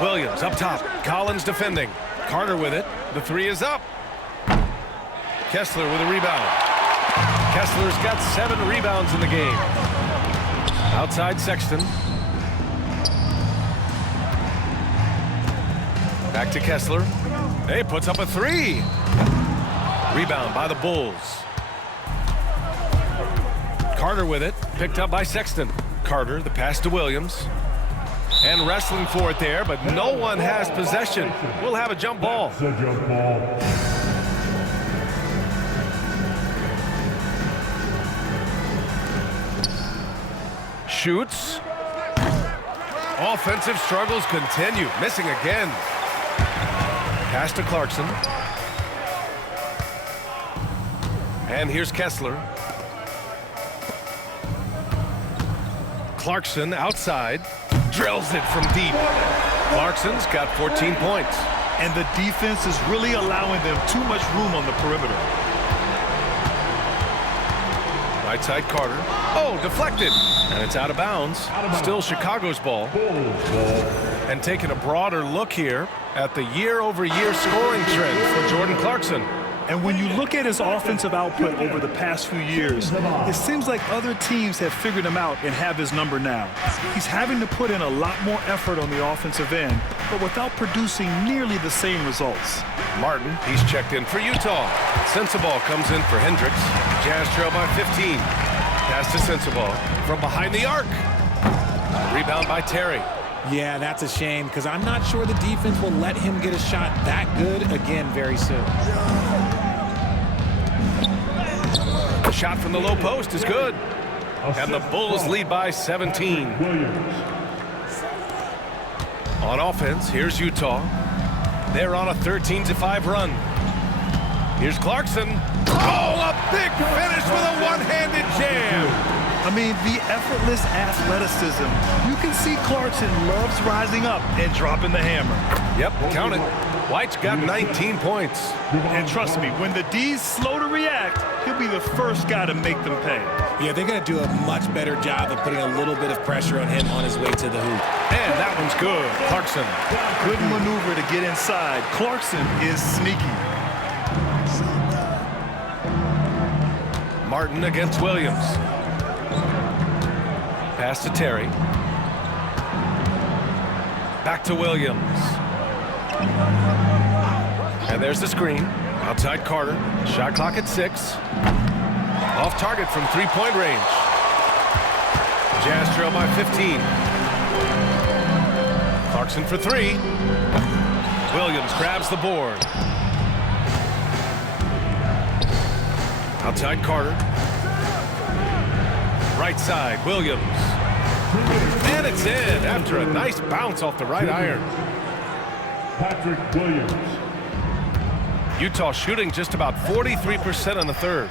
Williams up top. Collins defending. Carter with it. The 3 is up. Kessler with a rebound. Kessler's got 7 rebounds in the game. Outside Sexton. Back to Kessler. Hey, puts up a 3. Rebound by the Bulls. Carter with it. Picked up by Sexton. Carter, the pass to Williams. And wrestling for it there, but no one has possession. We'll have a jump ball. It's a jump ball. Shoots. Offensive struggles continue. Missing again. Pass to Clarkson. And here's Kessler. Clarkson outside. drills it from deep. Clarkson's got 14 points. And the defense is really allowing them too much room on the perimeter. Right side Carter. Oh, deflected. And it's out of bounds. Still Chicago's ball. And taking a broader look here at the year-over-year scoring trend for Jordan Clarkson. And when you look at his offensive output over the past few years, it seems like other teams have figured him out and have his number now. He's having to put in a lot more effort on the offensive end, but without producing nearly the same results. Martin, he's checked in for Utah. Sensabaugh comes in for Hendricks. Jazz trail by 15. Pass to Sensabaugh from behind the arc. Rebound by Terry. Yeah, that's a shame because I'm not sure the defense will let him get a shot that good again very soon. The shot from the low post is good. And the Bulls lead by 17. On offense, here's Utah. They're on a 13-5 run. Here's Clarkson. Oh, a big finish with a one-handed jam. I mean, the effortless athleticism. You can see Clarkson loves rising up and dropping the hammer. Yep, count it. White's got 19 points. And trust me, when the D's slow to react, he'll be the first guy to make them pay. Yeah, they're going to do a much better job of putting a little bit of pressure on him on his way to the hoop. And that one's good. Clarkson. Good maneuver to get inside. Clarkson is sneaky. Martin against Williams. Pass to Terry. Back to Williams. And there's the screen. Outside Carter. Shot clock at 6. Off target from three-point range. Jazz trail by 15. Clarkson for 3. Williams grabs the board. Outside Carter. Right side, Williams. And it's in after a nice bounce off the right iron. Patrick Williams. Utah shooting just about 43% on the third.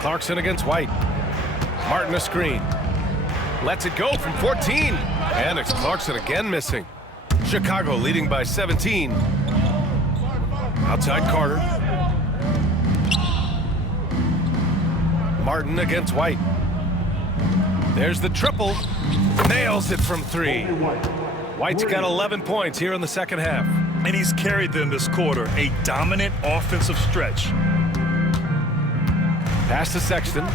Clarkson against White. Martin a screen. Lets it go from 14. And it's Clarkson again missing. Chicago leading by 17. Outside Carter. Martin against White. There's the triple. Nails it from 3. White's got 11 points here in the second half. And he's carried them this quarter. A dominant offensive stretch. Pass to Sexton.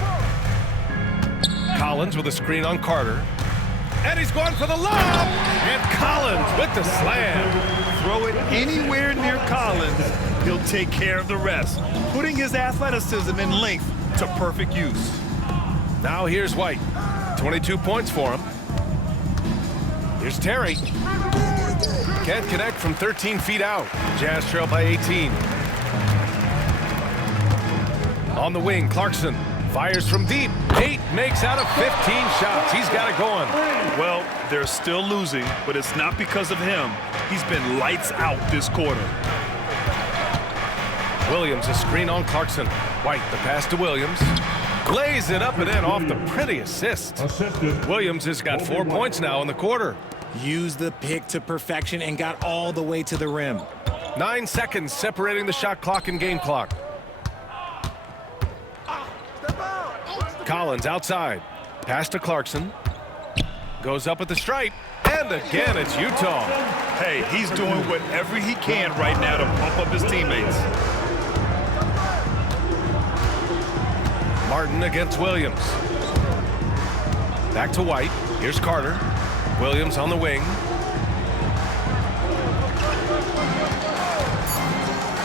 Collins with a screen on Carter. And he's going for the lob. And Collins with the slam. Throw it anywhere near Collins, he'll take care of the rest, putting his athleticism and length to perfect use. Now here's White. 22 points for him. Here's Terry. Can't connect from 13 feet out. Jazz trail by 18. On the wing, Clarkson fires from deep. 8 makes out of 15 shots. He's got it going. Well, they're still losing, but it's not because of him. He's been lights out this quarter. Williams a screen on Clarkson. White the pass to Williams. Lays it up and in off the pretty assist. Williams has got 4 points now in the quarter. Used the pick to perfection and got all the way to the rim. 9 seconds separating the shot clock and game clock. Collins outside. Pass to Clarkson. Goes up at the stripe. And again, it's Utah. Hey, he's doing whatever he can right now to pump up his teammates. Martin against Williams. Back to White. Here's Carter. Williams on the wing.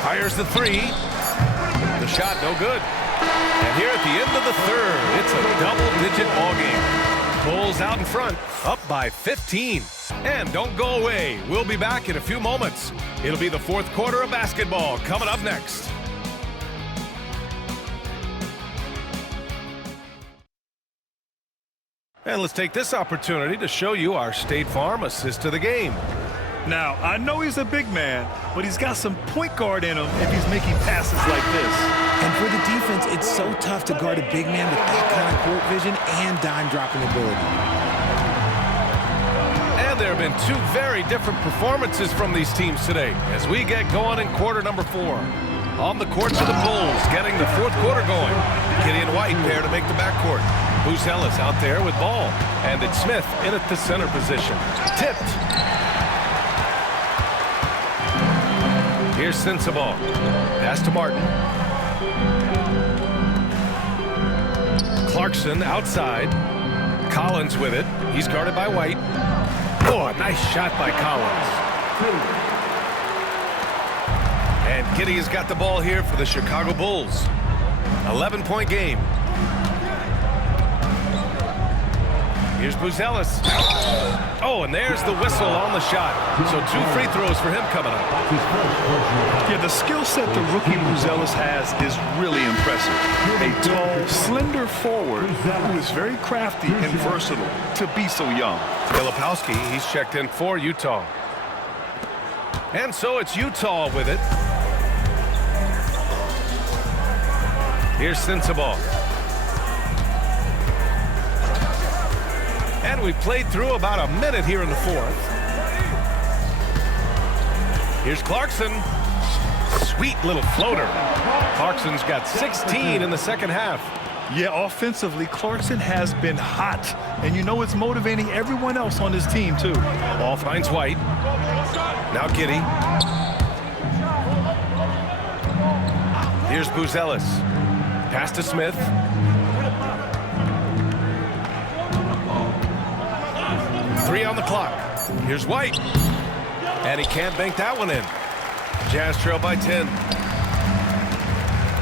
Fires the 3. The shot no good. And here at the end of the third, it's a double-digit ball game. Bulls out in front, up by 15. And don't go away. We'll be back in a few moments. It'll be the fourth quarter of basketball coming up next. And let's take this opportunity to show you our State Farm assist of the game. Now, I know he's a big man, but he's got some point guard in him if he's making passes like this. And for the defense, it's so tough to guard a big man with that kind of court vision and dime dropping ability. And there have been two very different performances from these teams today as we get going in quarter number 4. On the court for the Bulls, getting the fourth quarter going. Gideon White there to make the backcourt. Buzelis out there with ball. And it's Smith in at the center position. Tipped. Here's Sensabaugh. Pass to Martin. Clarkson outside. Collins with it. He's guarded by White. Oh, a nice shot by Collins. And Giddey has got the ball here for the Chicago Bulls. 11-point game. Here's Buzelis. Oh, and there's the whistle on the shot. So 2 free throws for him coming up. Yeah, the skill set the rookie Buzelis has is really impressive. A tall, slender forward who is very crafty and versatile to be so young. Filipowski, he's checked in for Utah. And so it's Utah with it. Here's Sensabaugh. And we've played through about a minute here in the fourth. Here's Clarkson. Sweet little floater. Clarkson's got 16 in the second half. Yeah, offensively, Clarkson has been hot. And you know it's motivating everyone else on his team, too. Ball finds White. Now Giddey. Here's Buzelis. Pass to Smith. Three on the clock. Here's White. And he can't bank that one in. Jazz trail by 10.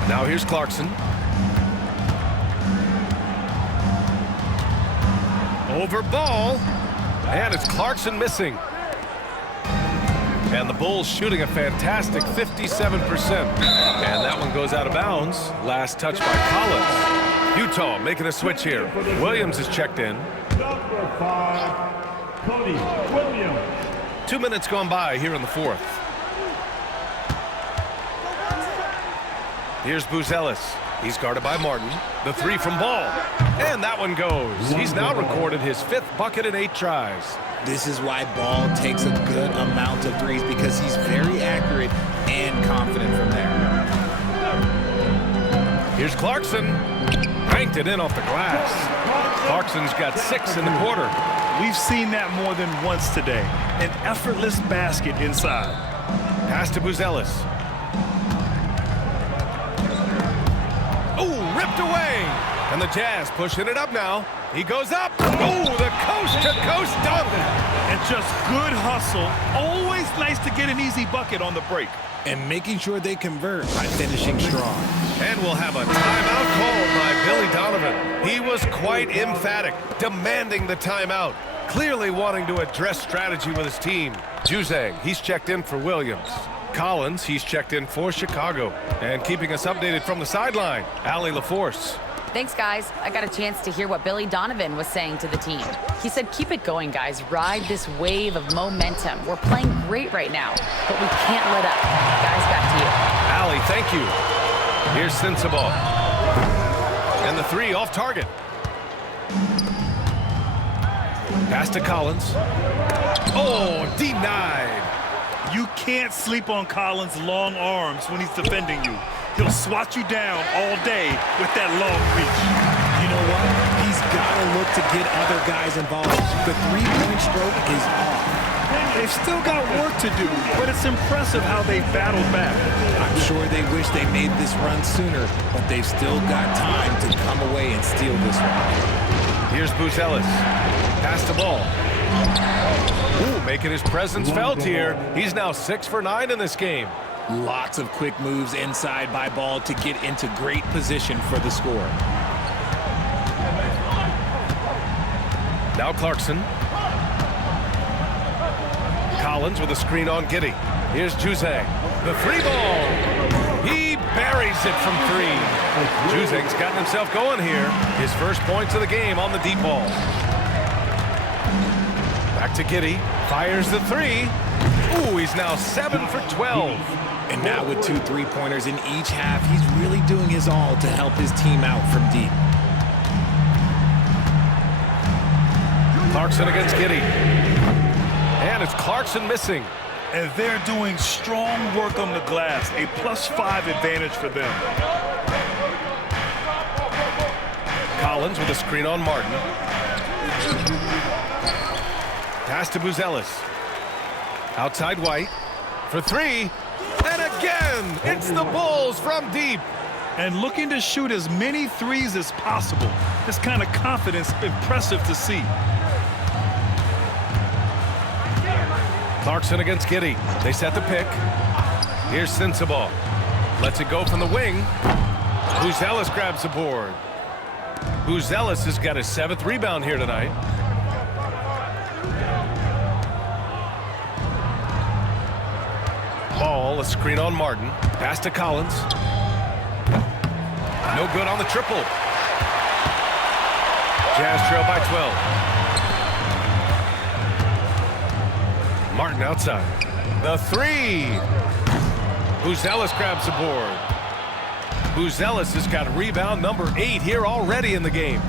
Now here's Clarkson. Over ball. And it's Clarkson missing. And the Bulls shooting a fantastic 57%. And that one goes out of bounds. Last touch by Collins. Utah making a switch here. Williams is checked in. Number 5. Cody Williams. 2 minutes gone by here in the fourth. Here's Buzelis. He's guarded by Martin. The 3 from Ball. And that one goes. He's now recorded his 5th bucket in 8 tries. This is why Ball takes a good amount of threes, because he's very accurate and confident from there. Here's Clarkson. Banked it in off the glass. Clarkson's got 6 in the quarter. We've seen that more than once today. An effortless basket inside. Pass to Buzelis. Oh, ripped away. And the Jazz pushing it up now. He goes up. Oh, the coast-to-coast dunk. And just good hustle. Always nice to get an easy bucket on the break. And making sure they convert by finishing strong. And we'll have a timeout called by Billy Donovan. He was quite emphatic, demanding the timeout. Clearly wanting to address strategy with his team. Juzang, he's checked in for Williams. Collins, he's checked in for Chicago. And keeping us updated from the sideline, Allie LaForce. Thanks, guys. I got a chance to hear what Billy Donovan was saying to the team. He said, keep it going, guys. Ride this wave of momentum. We're playing great right now, but we can't let up. Guys, back to you. Allie, thank you. Here's Sensabaugh. And the 3 off target. Pass to Collins. Oh, denied. You can't sleep on Collins' long arms when he's defending you. He'll swat you down all day with that long reach. You know what? He's got to look to get other guys involved. The 3-point stroke is off. They've still got work to do, but it's impressive how they battled back. I'm sure they wish they made this run sooner, but they've still got time to come away and steal this one. Here's Buzelis. Pass the ball. Ooh, making his presence felt here. He's now 6 for 9 in this game. Lots of quick moves inside by Ball to get into great position for the score. Now Clarkson. Collins with a screen on Giddey. Here's Juzang. The 3 ball. He buries it from 3. Juzang's gotten himself going here. His first points of the game on the deep ball. Back to Giddey. Fires the 3. Ooh, he's now 7 for 12. And now with 2 3-pointers in each half, he's really doing his all to help his team out from deep. Clarkson against Giddey. And it's Clarkson missing. And they're doing strong work on the glass, a +5 advantage for them. Collins with a screen on Martin. Pass to Buzelis. Outside White for 3. And again, it's the Bulls from deep. And looking to shoot as many threes as possible. This kind of confidence, impressive to see. Clarkson against Giddey. They set the pick. Here's Sensabaugh. Lets it go from the wing. Buzelis grabs the board. Buzelis has got his 7th rebound here tonight. Ball, a screen on Martin. Pass to Collins. No good on the triple. Jazz trail by 12. Martin outside. The 3. Buzelis grabs the board. Buzelis has got rebound number 8 here already in the game.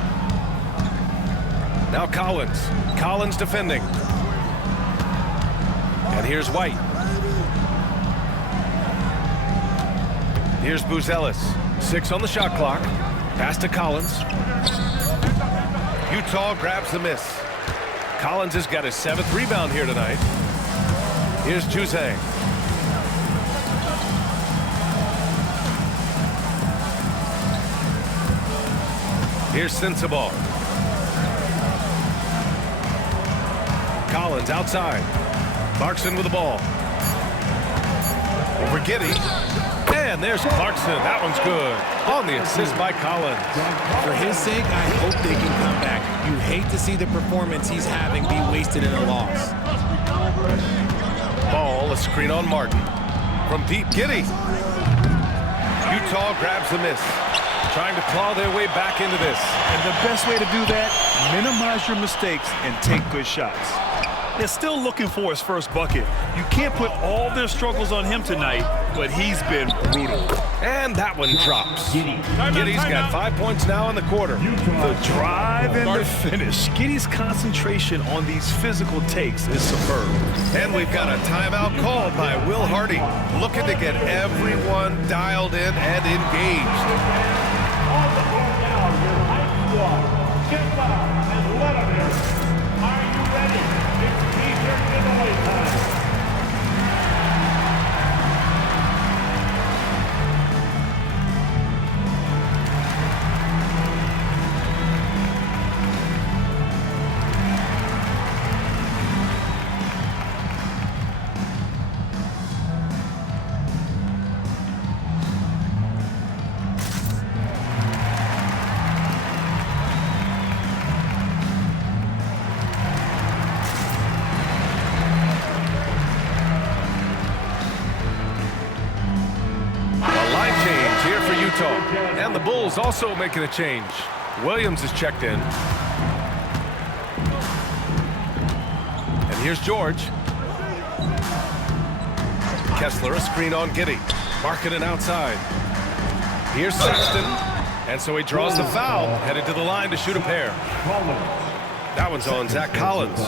Now Collins. Collins defending. And here's White. Here's Buzelis. 6 on the shot clock. Pass to Collins. Utah grabs the miss. Collins has got his 7th rebound here tonight. Here's Juzang. Here's Sensabaugh. Collins outside. Clarkson with the ball. Over Giddey. And there's Clarkson. That one's good. On the assist by Collins. For his sake, I hope they can come back. You hate to see the performance he's having be wasted in a loss. Ball, a screen on Martin. From deep, Giddey. Utah grabs the miss. Trying to claw their way back into this. And the best way to do that, minimize your mistakes and take good shots. They're still looking for his first bucket. You can't put all their struggles on him tonight, but he's been brutal. And that one drops. Giddey's got 5 points now in the quarter. The drive and the finish. Giddey's concentration on these physical takes is superb. And we've got a timeout called by Will Hardy, looking to get everyone dialed in and engaged. On the court now, your high squad, Kemba and Letterman. Are you ready? It's t-shirt giveaway time. And the Bulls also making a change. Williams is checked in. And here's George. Kessler, a screen on Giddey. Marketing outside. Here's Sexton. And so he draws the foul, headed to the line to shoot a pair. That one's on Zach Collins.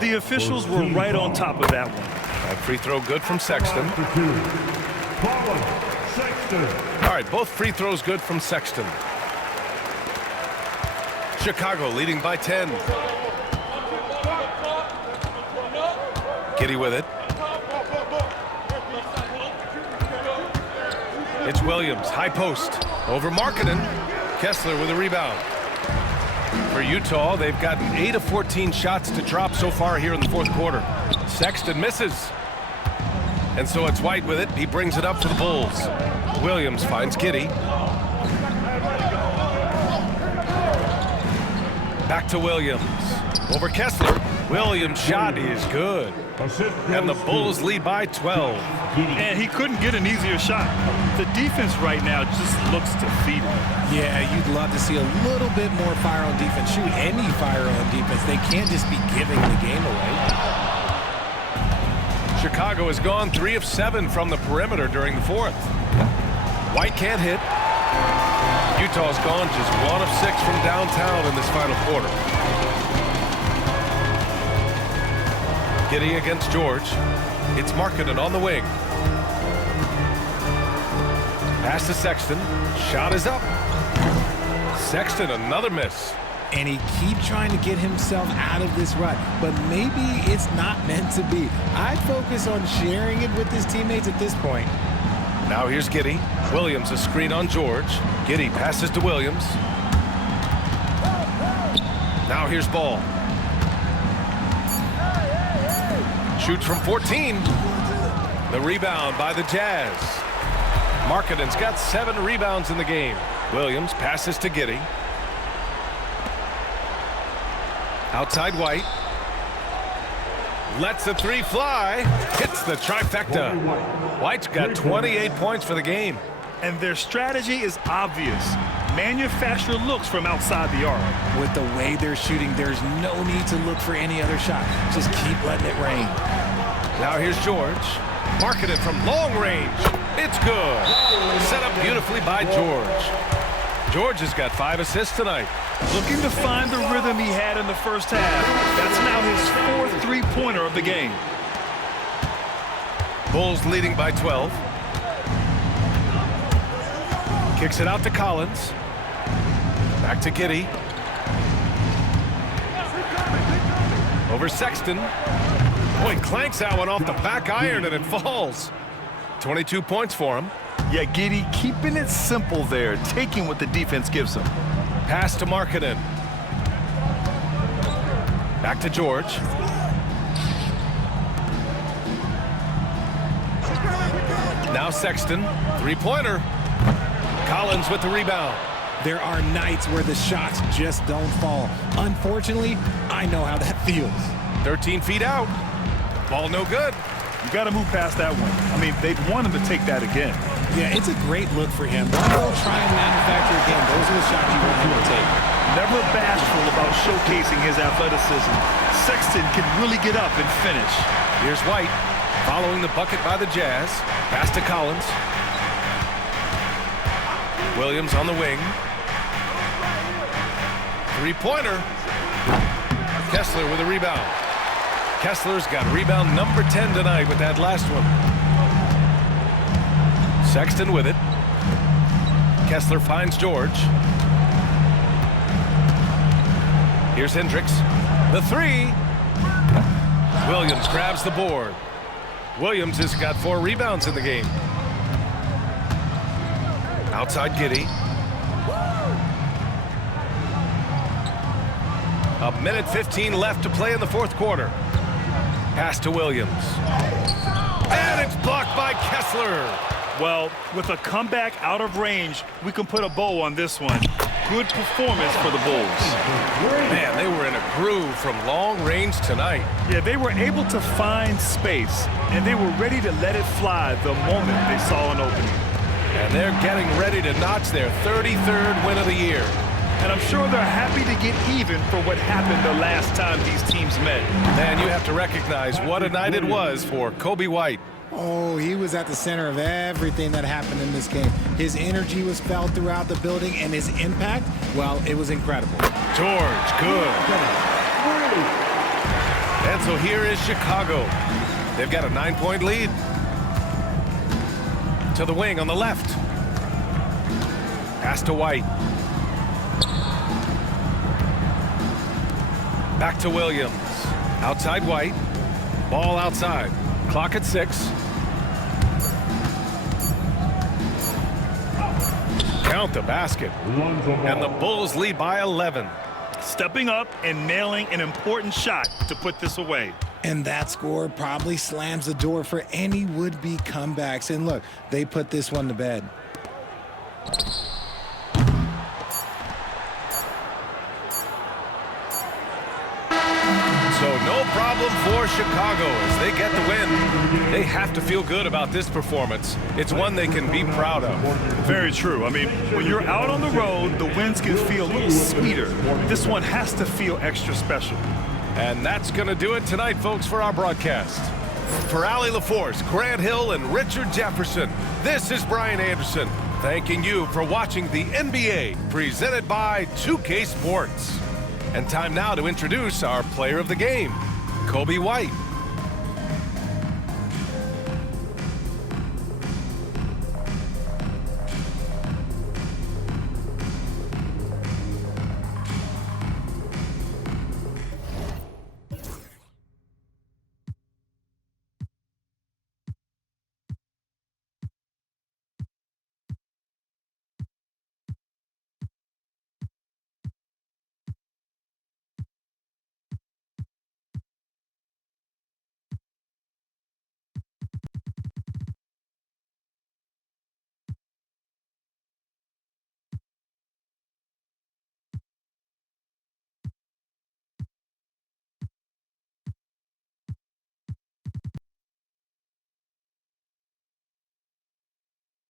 The officials were right on top of that one. That free throw good from Sexton. All right, both free throws good from Sexton. Chicago leading by 10. Giddey with it. It's Williams, high post. Over Markkanen. Kessler with a rebound. For Utah, they've gotten 8 of 14 shots to drop so far here in the fourth quarter. Sexton misses. And so it's White with it. He brings it up for the Bulls. Williams finds Giddey. Back to Williams. Over Kessler. Williams' shot is good. And the Bulls lead by 12. And he couldn't get an easier shot. The defense right now just looks defeated. Yeah, you'd love to see a little bit more fire on defense. Shoot, any fire on defense. They can't just be giving the game away. Chicago has gone 3 of 7 from the perimeter during the fourth. White can't hit. Utah's gone just 1 of 6 from downtown in this final quarter. Giddey against George. It's Markkanen on the wing. Pass to Sexton. Shot is up. Sexton, another miss. And he keeps trying to get himself out of this rut, but maybe it's not meant to be. I'd focus on sharing it with his teammates at this point. Now here's Giddey. Williams a screen on George. Giddey passes to Williams. Now here's Ball. Shoots from 14. The rebound by the Jazz. Markkanen's got 7 rebounds in the game. Williams passes to Giddey. Outside White. Lets the 3 fly. Hits the trifecta. White's got 28 points for the game. And their strategy is obvious. Manufacture looks from outside the arc. With the way they're shooting, there's no need to look for any other shot. Just keep letting it rain. Now here's George. Markkanen from long range. It's good. Set up beautifully by George. George has got 5 assists tonight. Looking to find the rhythm he had in the first half. That's now his 4th three-pointer of the game. Bulls leading by 12. Kicks it out to Collins. Back to Giddey. Over Sexton. Boy, clanks that one off the back iron and it falls. 22 points for him. Yeah, Giddey keeping it simple there, taking what the defense gives him. Pass to Markkanen. Back to George. Now Sexton. Three-pointer. Collins with the rebound. There are nights where the shots just don't fall. Unfortunately, I know how that feels. 13 feet out. Ball no good. You got to move past that one. I mean, they'd want him to take that again. Yeah, it's a great look for him. Don't go try and manufacture again. Those are the shots you want him to take. Never bashful about showcasing his athleticism. Sexton can really get up and finish. Here's White following the bucket by the Jazz. Pass to Collins. Williams on the wing. Three-pointer. Kessler with a rebound. Kessler's got rebound number 10 tonight with that last one. Sexton with it. Kessler finds George. Here's Hendricks. The 3. Williams grabs the board. Williams has got 4 rebounds in the game. Outside Giddey. A minute 15 left to play in the fourth quarter. Pass to Williams. And it's blocked by Kessler. Well, with a comeback out of range, we can put a bow on this one. Good performance for the Bulls. Man, they were in a groove from long range tonight. Yeah, they were able to find space, and they were ready to let it fly the moment they saw an opening. And they're getting ready to notch their 33rd win of the year. And I'm sure they're happy to get even for what happened the last time these teams met. Man, you have to recognize what a night it was for Coby White. Oh, he was at the center of everything that happened in this game. His energy was felt throughout the building, and his impact, well, it was incredible. George, good. And so here is Chicago. They've got a 9-point lead. To the wing on the left. Pass to White. Back to Williams. Outside White. Ball outside. Clock at 6. Count the basket. And the Bulls lead by 11. Stepping up and nailing an important shot to put this away. And that score probably slams the door for any would-be comebacks. And look, they put this one to bed. So no problem for Chicago as they get the win. They have to feel good about this performance. It's one they can be proud of. Very true. I mean, when you're out on the road, the wins can feel a little sweeter. This one has to feel extra special. And that's going to do it tonight, folks, for our broadcast. For Allie LaForce, Grant Hill, and Richard Jefferson, this is Brian Anderson, thanking you for watching the NBA, presented by 2K Sports. And time now to introduce our player of the game, Kobe White.